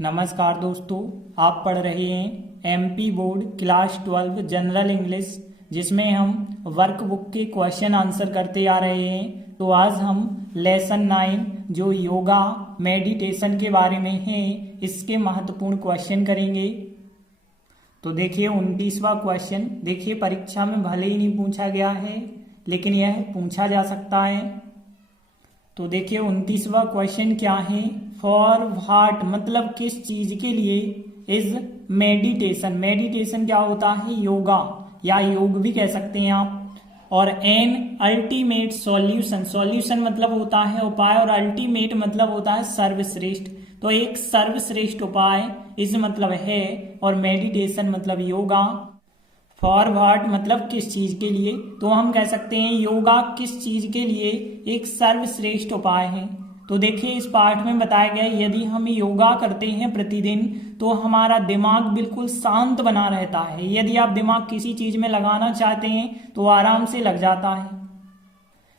नमस्कार दोस्तों, आप पढ़ रहे हैं MP board class 12 general English, जिसमें हम वर्कबुक के क्वेश्चन आंसर करते आ रहे हैं। तो आज हम लेसन 9 जो योगा मेडिटेशन के बारे में है, इसके महत्वपूर्ण क्वेश्चन करेंगे। तो देखिए 29वां क्वेश्चन। देखिए परीक्षा में भले ही नहीं पूछा गया है, लेकिन यह पूछा जा सकता है। तो देखिए 29वां क्वेश्चन क्या है। फॉर व्हाट मतलब किस चीज के लिए इज मेडिटेशन। मेडिटेशन क्या होता है? योगा या योग भी कह सकते हैं आप। और एन अल्टीमेट सॉल्यूशन, सॉल्यूशन मतलब होता है उपाय, और अल्टीमेट मतलब होता है सर्वश्रेष्ठ। तो एक सर्वश्रेष्ठ उपाय इज मतलब है, और मेडिटेशन मतलब योगा। फॉर व्हाट मतलब किस चीज के लिए, तो हम कह सकते हैं योगा किस चीज के लिए एक सर्वश्रेष्ठ उपाय है। तो देखिए इस पाठ में बताया गया है, यदि हम योगा करते हैं प्रतिदिन तो हमारा दिमाग बिल्कुल शांत बना रहता है। यदि आप दिमाग किसी चीज में लगाना चाहते हैं तो आराम से लग जाता है।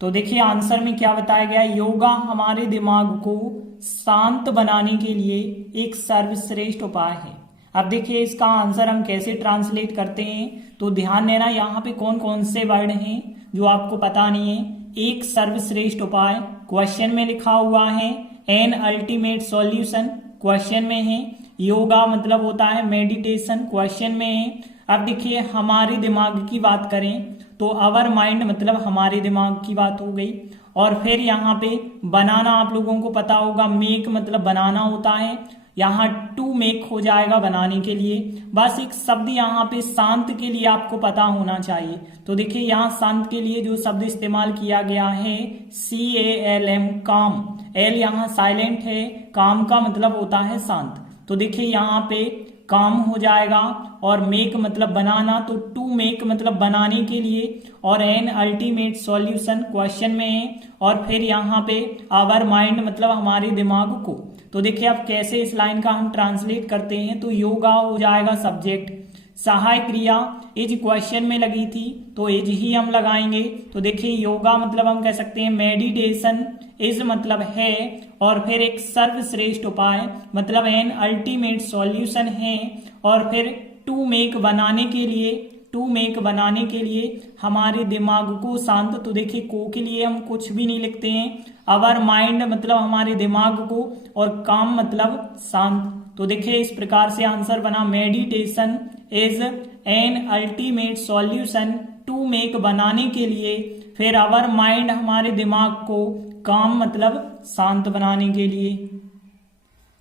तो देखिए आंसर में क्या बताया गया है, योगा हमारे दिमाग को शांत बनाने के लिए एक सर्वश्रेष्ठ उपाय है। अब देखिए इसका आंसर हम कैसे ट्रांसलेट करते हैं, तो ध्यान देना यहाँ पे कौन कौन से वर्ड हैं जो आपको पता नहीं है। एक सर्वश्रेष्ठ उपाय क्वेश्चन में लिखा हुआ है, एन अल्टीमेट सॉल्यूशन क्वेश्चन में है, योगा मतलब होता है मेडिटेशन क्वेश्चन में है। अब देखिए हमारे दिमाग की बात करें तो अवर माइंड मतलब हमारे दिमाग की बात हो गई। और फिर यहाँ पे बनाना आप लोगों को पता होगा, मेक मतलब बनाना होता है, यहाँ टू मेक हो जाएगा बनाने के लिए। बस एक शब्द यहाँ पे शांत के लिए आपको पता होना चाहिए। तो देखिए यहाँ शांत के लिए जो शब्द इस्तेमाल किया गया है CALM, काम। एल यहाँ साइलेंट है, काम का मतलब होता है शांत। तो देखिए यहाँ पे काम हो जाएगा, और मेक मतलब बनाना, तो टू मेक मतलब बनाने के लिए, और एन अल्टीमेट सॉल्यूशन क्वेश्चन में है। और फिर यहाँ पे आवर माइंड मतलब हमारे दिमाग को। तो देखिए अब कैसे इस लाइन का हम ट्रांसलेट करते हैं, तो योगा हो जाएगा सब्जेक्ट, सहाय क्रिया इज क्वेश्चन में लगी थी तो इज ही हम लगाएंगे। तो देखिए योगा मतलब हम कह सकते हैं मेडिटेशन, इज मतलब है, और फिर एक सर्वश्रेष्ठ उपाय मतलब एन अल्टीमेट सॉल्यूशन है। और फिर टू मेक बनाने के लिए, टू मेक बनाने के लिए हमारे दिमाग को शांत। तो देखिए को के लिए हम कुछ भी नहीं लिखते हैं, अवर माइंड मतलब हमारे दिमाग को, और काम मतलब शांत। तो देखिए इस प्रकार से आंसर बना, meditation is an ultimate solution to make बनाने के लिए, फिर अवर माइंड हमारे दिमाग को, काम मतलब शांत बनाने के लिए।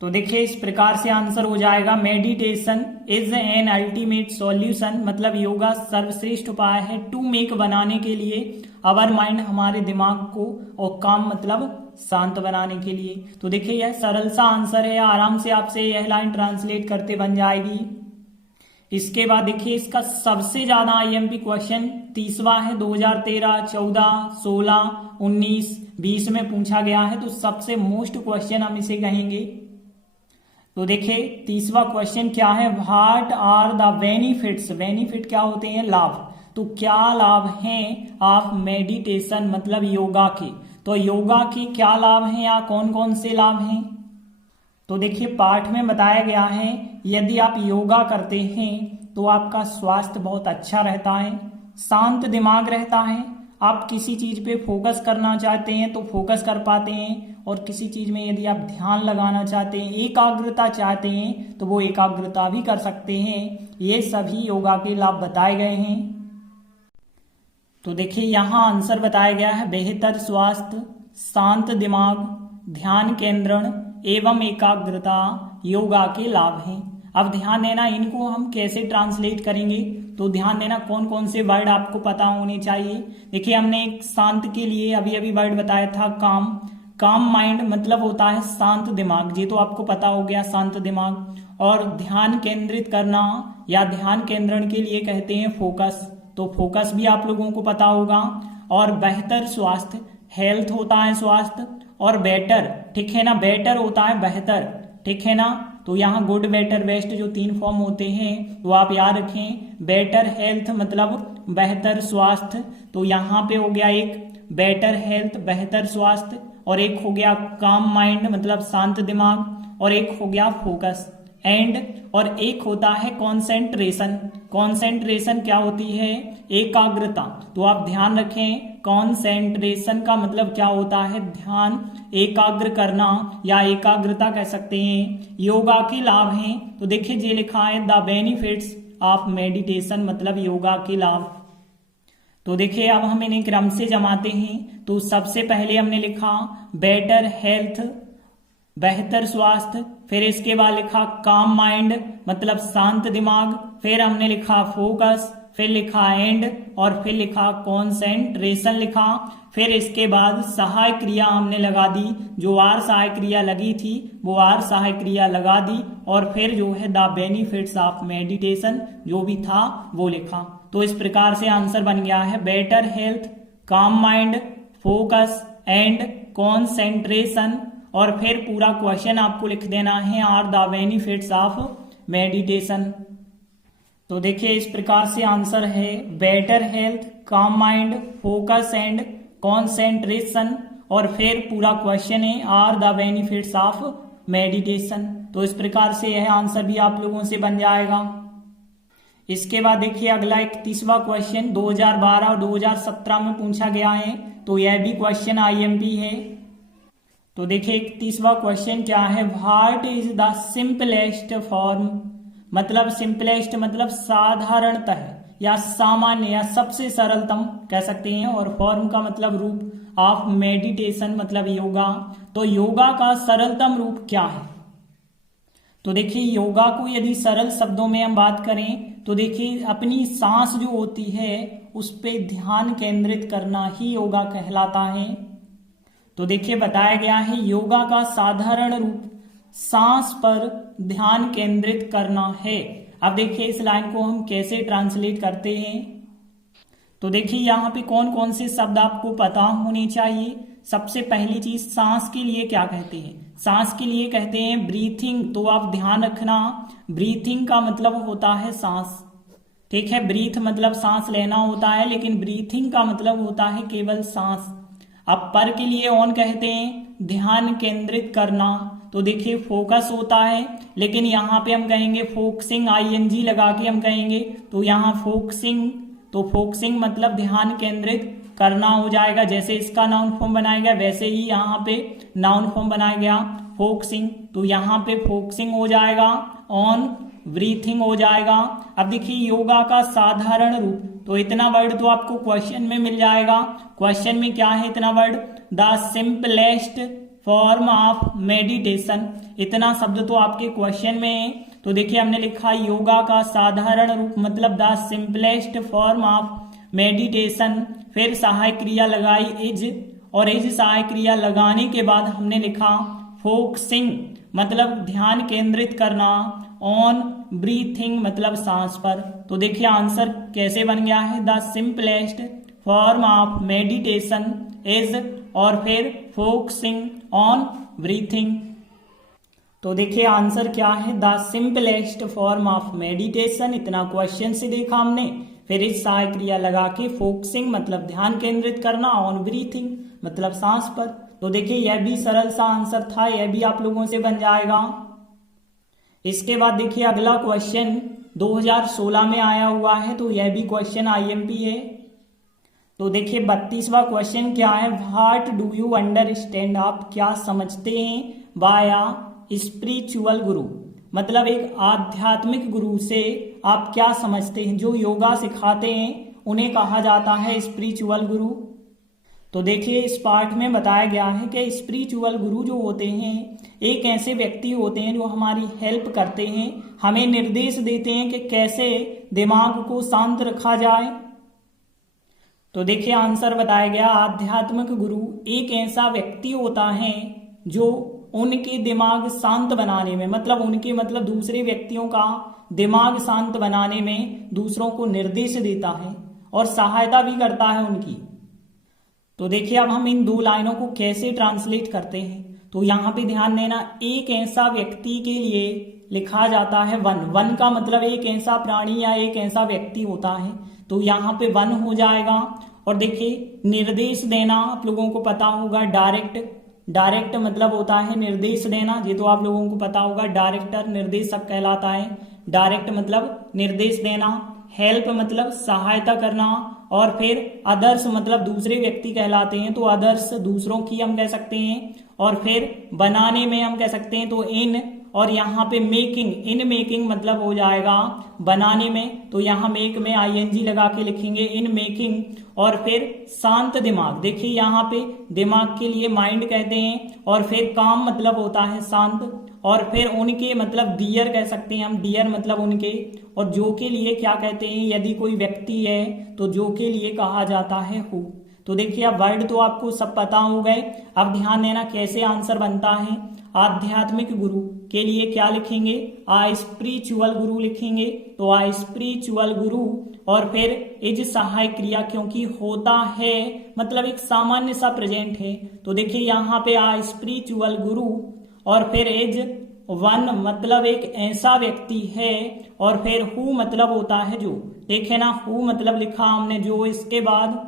तो देखिए इस प्रकार से आंसर हो जाएगा, meditation is an ultimate solution मतलब योगा सर्वश्रेष्ठ उपाय है टू मेक बनाने के लिए, अवर माइंड हमारे दिमाग को, और काम मतलब शांत बनाने के लिए। तो देखिए यह सरल सा आंसर है, आराम से आपसे यह लाइन ट्रांसलेट करते बन जाएगी। इसके बाद देखिए इसका सबसे ज्यादा IMP क्वेश्चन 30वां है, 2013, 14, 16, 19, 20 में पूछा गया है। तो सबसे मोस्ट क्वेश्चन हम इसे कहेंगे। तो देखिए 30वां क्वेश्चन क्या है, what are the benefits. Benefit क्या होते हैं? लाभ। तो क्या लाभ हैं ऑफ मेडिटेशन मतलब योगा के। तो योगा के क्या लाभ हैं या कौन कौन से लाभ हैं, तो देखिए पाठ में बताया गया है, यदि आप योगा करते हैं तो आपका स्वास्थ्य बहुत अच्छा रहता है, शांत दिमाग रहता है, आप किसी चीज पे फोकस करना चाहते हैं तो फोकस कर पाते हैं, और किसी चीज में यदि आप ध्यान लगाना चाहते हैं, एकाग्रता चाहते हैं, तो वो एकाग्रता भी कर सकते हैं। ये सभी योगा के लाभ बताए गए हैं। तो देखिए यहाँ आंसर बताया गया है, बेहतर स्वास्थ्य, शांत दिमाग, ध्यान केंद्रण एवं एकाग्रता योगा के लाभ हैं। अब ध्यान देना इनको हम कैसे ट्रांसलेट करेंगे, तो ध्यान देना कौन कौन से वर्ड आपको पता होने चाहिए। देखिए हमने एक शांत के लिए अभी अभी वर्ड बताया था, काम। काम माइंड मतलब होता है शांत दिमाग, ये तो आपको पता हो गया, शांत दिमाग। और ध्यान केंद्रित करना या ध्यान केंद्रण के लिए कहते हैं फोकस, तो फोकस भी आप लोगों को पता होगा। और बेहतर स्वास्थ्य, हेल्थ होता है स्वास्थ्य, और बेटर, ठीक है ना, बेटर होता है बेहतर, ठीक है ना। तो यहाँ गुड बेटर बेस्ट जो 3 फॉर्म होते हैं वो आप याद रखें। बेटर हेल्थ मतलब बेहतर स्वास्थ्य, तो यहाँ पे हो गया एक बेटर हेल्थ बेहतर स्वास्थ्य, और एक हो गया काम माइंड मतलब शांत दिमाग, और एक हो गया फोकस एंड, और एक होता है कॉन्सेंट्रेशन। कॉन्सेंट्रेशन क्या होती है? एकाग्रता। तो आप ध्यान रखें, कॉन्सेंट्रेशन का मतलब क्या होता है? ध्यान एकाग्र करना या एकाग्रता कह सकते हैं। योगा के लाभ हैं, तो देखिए ये लिखा है द बेनिफिट्स ऑफ मेडिटेशन, मतलब योगा के लाभ। तो देखिए अब हम इन्हें क्रम से जमाते हैं। तो सबसे पहले हमने लिखा बेटर हेल्थ, बेहतर स्वास्थ्य, फिर इसके बाद लिखा काम माइंड, मतलब शांत दिमाग, फिर हमने लिखा फोकस, फिर लिखा एंड, और फिर लिखा कॉन्सेंट्रेशन लिखा। फिर इसके बाद सहाय क्रिया हमने लगा दी, जो आर सहाय क्रिया लगी थी वो आर सहाय क्रिया लगा दी, और फिर जो है द बेनिफिट्स ऑफ मेडिटेशन जो भी था वो लिखा। तो इस प्रकार से आंसर बन गया है better health, calm mind, focus and concentration, और फिर पूरा क्वेश्चन आपको लिख देना है are the benefits of meditation. तो देखिए इस प्रकार से आंसर है better health, calm mind, focus and concentration, और फिर पूरा क्वेश्चन है are the benefits of meditation. तो इस प्रकार से यह आंसर भी आप लोगों से बन जाएगा। इसके बाद देखिए अगला 31वां क्वेश्चन 2012 और 2017 में पूछा गया है, तो यह भी क्वेश्चन आईएमपी है। तो देखिए 31वां क्वेश्चन क्या है? What is the simplest form, मतलब सिंपलेस्ट मतलब साधारणतः या सामान्य या सबसे सरलतम कह सकते हैं, और फॉर्म का मतलब रूप ऑफ मेडिटेशन मतलब योगा। तो योगा का सरलतम रूप क्या है? तो देखिए योगा को यदि सरल शब्दों में हम बात करें तो देखिए अपनी सांस जो होती है उस पे ध्यान केंद्रित करना ही योगा कहलाता है। तो देखिए बताया गया है योगा का साधारण रूप सांस पर ध्यान केंद्रित करना है। अब देखिए इस लाइन को हम कैसे ट्रांसलेट करते हैं। तो देखिए यहाँ पे कौन कौन से शब्द आपको पता होने चाहिए। सबसे पहली चीज सांस के लिए क्या कहते हैं? सांस के लिए कहते हैं ब्रीथिंग। तो आप ध्यान रखना ब्रीथिंग का मतलब होता है सांस, ठीक है। ब्रीथ मतलब सांस लेना होता है, लेकिन ब्रीथिंग का मतलब होता है केवल सांस। अब पर के लिए ऑन कहते हैं ध्यान केंद्रित करना। तो देखिए फोकस होता है, लेकिन यहाँ पे हम कहेंगे फोकसिंग, आईएनजी लगा के हम कहेंगे। तो यहाँ फोकसिंग, तो फोकसिंग मतलब ध्यान केंद्रित करना हो जाएगा। जैसे इसका नाउन फॉर्म बनाया गया वैसे ही यहाँ पे नाउन फॉर्म बनाया गया फोकसिंग। तो यहाँ पे फोकसिंग हो जाएगा, ऑन ब्रीथिंग हो जाएगा। अब देखिए योगा का साधारण रूप, तो इतना वर्ड तो आपको क्वेश्चन में मिल जाएगा। क्वेश्चन में क्या है इतना word? The simplest form of meditation. इतना शब्द तो आपके क्वेश्चन में है। तो देखिए हमने लिखा योगा का साधारण रूप मतलब the simplest form of meditation, फिर सहाय क्रिया लगाई इज, और इज सहाय क्रिया लगाने के बाद हमने लिखा फोकसिंग मतलब ध्यान केंद्रित करना, ऑन ब्रीथिंग मतलब सांस पर। तो देखिए आंसर कैसे बन गया है? The simplest form of meditation is, और फिर फोकसिंग ऑन ब्रीथिंग। तो देखिए आंसर क्या है? The simplest form of meditation. इतना क्वेश्चन से देखा हमने। फिर इस सहाय क्रिया लगा के फोकसिंग मतलब ध्यान केंद्रित करना, ऑन ब्रीथिंग मतलब सांस पर। तो देखिए यह भी सरल सा आंसर था, यह भी आप लोगों से बन जाएगा। इसके बाद देखिए अगला क्वेश्चन 2016 में आया हुआ है, तो यह भी क्वेश्चन आईएमपी है। तो देखिए 32वां क्वेश्चन क्या है? व्हाट डू यू अंडरस्टैंड, आप क्या समझते हैं बाय स्पिरिचुअल गुरु, मतलब एक आध्यात्मिक गुरु से आप क्या समझते हैं? जो योगा सिखाते हैं उन्हें कहा जाता है स्पिरिचुअल गुरु। तो देखिए इस पार्ट में बताया गया है कि स्पिरिचुअल गुरु जो होते हैं एक ऐसे व्यक्ति होते हैं जो हमारी हेल्प करते हैं, हमें निर्देश देते हैं कि कैसे दिमाग को शांत रखा जाए। तो देखिए आंसर बताया गया आध्यात्मिक गुरु एक ऐसा व्यक्ति होता है जो उनके दिमाग शांत बनाने में, मतलब दूसरे व्यक्तियों का दिमाग शांत बनाने में दूसरों को निर्देश देता है और सहायता भी करता है उनकी। तो देखिए अब हम इन दो लाइनों को कैसे ट्रांसलेट करते हैं। तो यहाँ पे ध्यान देना, एक ऐसा व्यक्ति के लिए लिखा जाता है वन। वन का मतलब एक ऐसा प्राणी या एक ऐसा व्यक्ति होता है, तो यहाँ पे वन हो जाएगा। और देखिए निर्देश देना आप लोगों को पता होगा, डायरेक्ट डायरेक्ट मतलब होता है निर्देश देना, ये तो आप लोगों को पता होगा, डायरेक्टर निर्देशक कहलाता है। डायरेक्ट मतलब निर्देश देना, हेल्प मतलब सहायता करना, और फिर अदर्स मतलब दूसरे व्यक्ति कहलाते हैं, तो अदर्स दूसरों की हम कह सकते हैं। और फिर बनाने में हम कह सकते हैं तो इन, और यहाँ पे मेकिंग, इन मेकिंग मतलब हो जाएगा बनाने में, तो यहाँ मेक में आईएनजी लगा के लिखेंगे इन मेकिंग। और फिर शांत दिमाग, देखिए यहाँ पे दिमाग के लिए माइंड कहते हैं, और फिर काम मतलब होता है शांत, और फिर उनके मतलब डियर कह सकते हैं हम, डियर मतलब उनके, और जो के लिए क्या कहते हैं, यदि कोई व्यक्ति है तो जो के लिए कहा जाता है हु। तो देखिए अब वर्ड तो आपको सब पता हो गए, अब ध्यान देना कैसे आंसर बनता है। आध्यात्मिक गुरु के लिए क्या लिखेंगे, आ स्पिरिचुअल गुरु लिखेंगे, तो आ स्पिरिचुअल गुरु, और फिर इज सहायक क्रिया, क्योंकि होता है मतलब एक सामान्य सा प्रेजेंट है, तो देखिए यहाँ पे आ स्पिरिचुअल गुरु, और फिर इज वन मतलब एक ऐसा व्यक्ति है, और फिर हु मतलब होता है जो, देखे ना हु मतलब लिखा हमने जो, इसके बाद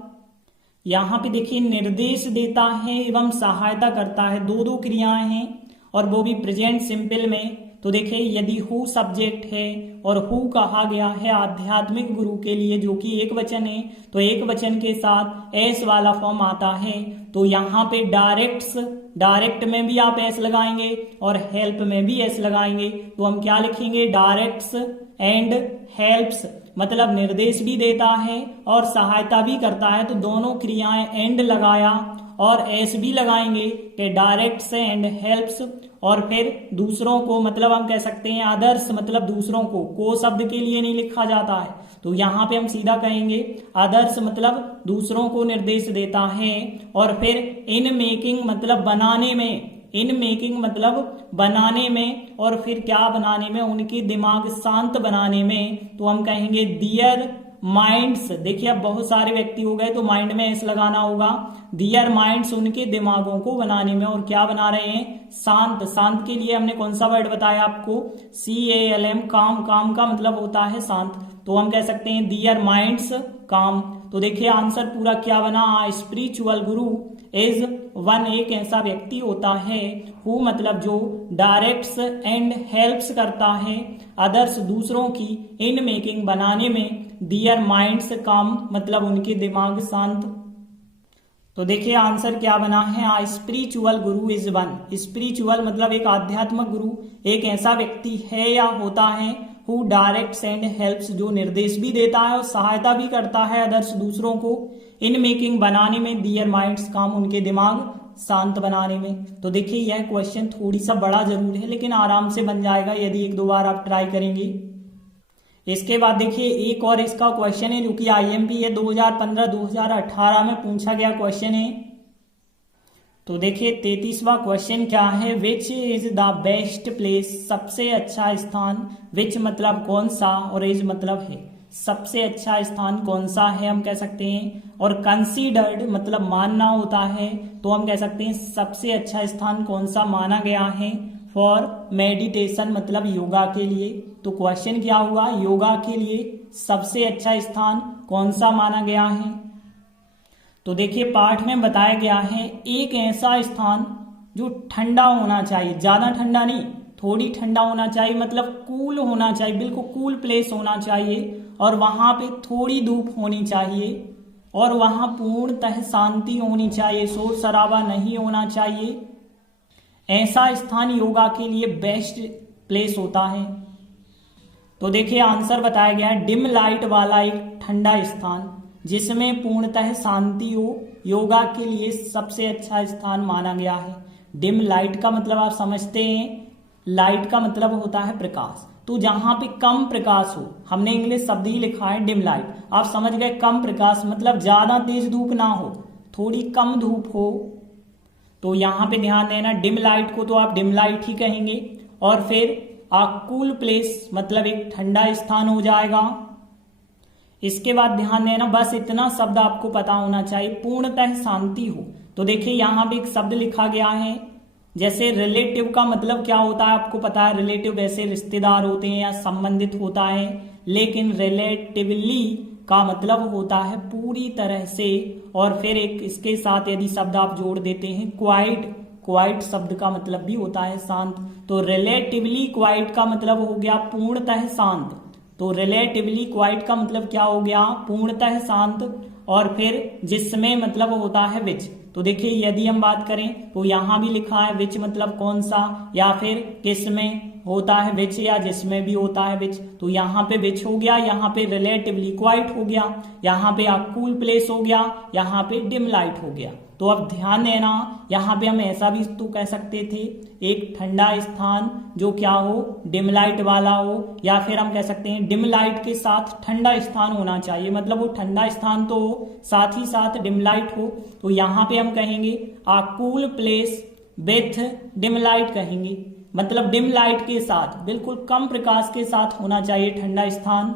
यहाँ पे देखिए निर्देश देता है एवं सहायता करता है, दो दो क्रियाएं हैं और वो भी प्रेजेंट सिंपल में। तो देखिए यदि हु सब्जेक्ट है और हु कहा गया है आध्यात्मिक गुरु के लिए जो कि एक वचन है, तो एक वचन के साथ एस वाला फॉर्म आता है, तो यहाँ पे डायरेक्ट्स, डायरेक्ट में भी आप एस लगाएंगे और हेल्प में भी एस लगाएंगे, तो हम क्या लिखेंगे, डायरेक्ट्स एंड हेल्प्स, मतलब निर्देश भी देता है और सहायता भी करता है, तो दोनों क्रियाएं एंड लगाया और एस भी लगाएंगे कि डायरेक्ट्स एंड हेल्प्स। और फिर दूसरों को मतलब हम कह सकते हैं अदर्स, मतलब दूसरों को शब्द के लिए नहीं लिखा जाता है, तो यहाँ पे हम सीधा कहेंगे अदर्स मतलब दूसरों को निर्देश देता है। और फिर इन मेकिंग मतलब बनाने में, इन मेकिंग मतलब बनाने में, और फिर क्या बनाने में, उनकी दिमाग शांत बनाने में, तो हम कहेंगे दियर माइंड्स। देखिए अब बहुत सारे व्यक्ति हो गए तो माइंड में एस लगाना होगा, दियर माइंड्स उनके दिमागों को बनाने में, और क्या बना रहे हैं, शांत। शांत के लिए हमने कौन सा वर्ड बताया आपको, CALM, काम, काम का मतलब होता है शांत, तो हम कह सकते हैं दियर माइंड्स काम। तो देखिए आंसर पूरा क्या बना, स्पिरिचुअल गुरु इज वन, एक ऐसा व्यक्ति होता है, हु मतलब जो, डायरेक्ट्स एंड हेल्प्स करता है अदर्स दूसरों की, इन मेकिंग बनाने में, दियर माइंड्स काम मतलब उनके दिमाग शांत। तो देखिए आंसर क्या बना है, spiritual Guru is one, spiritual मतलब एक आध्यात्मिक गुरु एक ऐसा व्यक्ति है या होता है, हु डायरेक्ट्स एंड हेल्प्स जो निर्देश भी देता है और सहायता भी करता है अदर्स दूसरों को, इन मेकिंग बनाने में, दियर माइंड्स काम उनके दिमाग शांत बनाने में। तो देखिए यह क्वेश्चन थोड़ी सा बड़ा जरूर है लेकिन आराम से बन जाएगा यदि एक दो बार आप ट्राई करेंगे। इसके बाद देखिए एक और इसका क्वेश्चन है जो कि IMP है, 2015-2018 में पूछा गया क्वेश्चन है। तो देखिए 33वां क्वेश्चन क्या है, which is the best place, सबसे अच्छा स्थान, विच मतलब कौन सा, और इज मतलब है, सबसे अच्छा स्थान कौन सा है हम कह सकते हैं, और कंसीडर्ड मतलब मानना होता है, तो हम कह सकते हैं सबसे अच्छा स्थान कौन सा माना गया है, फॉर मेडिटेशन मतलब योगा के लिए। तो क्वेश्चन क्या हुआ, योगा के लिए सबसे अच्छा स्थान कौन सा माना गया है। तो देखिए पाठ में बताया गया है एक ऐसा स्थान जो ठंडा होना चाहिए, ज्यादा ठंडा नहीं, थोड़ी ठंडा होना चाहिए, मतलब कूल होना चाहिए, बिल्कुल कूल प्लेस होना चाहिए, और वहां पे थोड़ी धूप होनी चाहिए, और वहां पूर्णतः शांति होनी चाहिए, शोर शराबा नहीं होना चाहिए। ऐसा स्थान योगा के लिए बेस्ट प्लेस होता है। तो देखिए आंसर बताया गया है डिम लाइट वाला एक ठंडा स्थान जिसमें पूर्णतः शांति हो, योगा के लिए सबसे अच्छा स्थान माना गया है। डिम लाइट का मतलब आप समझते हैं, लाइट का मतलब होता है प्रकाश, तो जहां पे कम प्रकाश हो, हमने इंग्लिश शब्द ही लिखा है डिम लाइट, आप समझ गए, कम प्रकाश मतलब ज्यादा तेज धूप ना हो, थोड़ी कम धूप हो, तो यहाँ पे ध्यान देना डिम लाइट को तो आप डिम लाइट ही कहेंगे। और फिर कूल प्लेस मतलब एक ठंडा स्थान हो जाएगा। इसके बाद ध्यान देना, बस इतना शब्द आपको पता होना चाहिए, पूर्णतः शांति हो। तो देखिए यहाँ पे एक शब्द लिखा गया है, जैसे रिलेटिव का मतलब क्या होता है आपको पता है, रिलेटिव वैसे रिश्तेदार होते हैं या संबंधित होता है, लेकिन रिलेटिवली का मतलब होता है पूरी तरह से। और फिर एक इसके साथ यदि शब्द आप जोड़ देते हैं क्वाइट, क्वाइट शब्द का मतलब भी होता है शांत। तो रिलेटिवली क्वाइट का मतलब हो गया पूर्णतः शांत। तो रिलेटिवली क्वाइट का मतलब क्या हो गया, पूर्णतः शांत। और फिर जिसमें मतलब होता है विच। तो देखिए यदि हम बात करें तो यहां भी लिखा है विच मतलब कौन सा, या फिर किसमें होता है विच, या जिसमें भी होता है विच। तो यहाँ पे विच हो गया, यहाँ पे रिलेटिवली क्वाइट हो गया, यहाँ पे कूल प्लेस हो गया, यहाँ पे डिम लाइट हो गया। तो अब ध्यान देना, यहाँ पे हम ऐसा भी तो कह सकते थे, एक ठंडा स्थान जो क्या हो, डिम लाइट वाला हो, या फिर हम कह सकते हैं डिम लाइट के साथ ठंडा स्थान होना चाहिए, मतलब वो ठंडा स्थान तो हो साथ ही साथ डिम लाइट हो। तो यहाँ पे हम कहेंगे a cool place with dim light कहेंगे, मतलब डिम लाइट के साथ, बिल्कुल कम प्रकाश के साथ होना चाहिए ठंडा स्थान।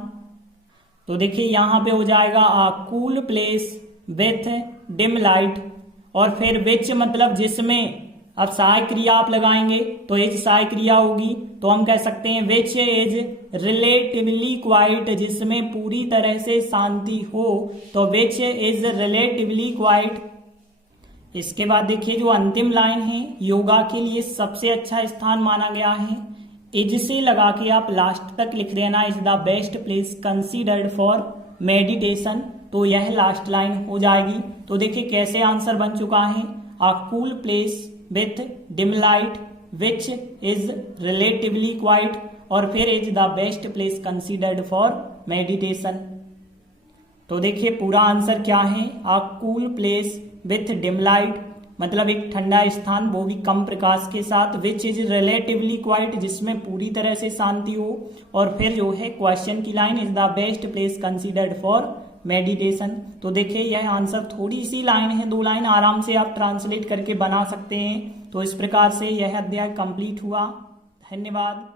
तो देखिए यहाँ पे हो जाएगा a cool place with dim light, और फिर विच मतलब जिसमें। अब सहायक क्रिया आप लगाएंगे तो इज सहायक क्रिया होगी, तो हम कह सकते हैं विच इज रिलेटिवली क्वाइट, जिसमें पूरी तरह से शांति हो, तो विच इज रिलेटिवली क्वाइट। इसके बाद देखिए जो अंतिम लाइन है, योगा के लिए सबसे अच्छा स्थान माना गया है। इज से लगा के आप लास्ट तक लिख देना, is the best place considered for meditation. तो यह लास्ट लाइन हो जाएगी। तो देखिए कैसे आंसर बन चुका है, a cool place with dim light which is relatively quiet, और फिर is the best place considered for meditation. तो देखिए पूरा आंसर क्या है, a cool place with dim light मतलब एक ठंडा स्थान, वो भी कम प्रकाश के साथ, विच इज रिलेटिवली क्वाइट जिसमें पूरी तरह से शांति हो, और फिर जो है क्वेश्चन की line, is the best place considered for meditation. तो देखिए यह आंसर थोड़ी सी लाइन है, 2 लाइन आराम से आप ट्रांसलेट करके बना सकते हैं। तो इस प्रकार से यह अध्याय कंप्लीट हुआ। धन्यवाद।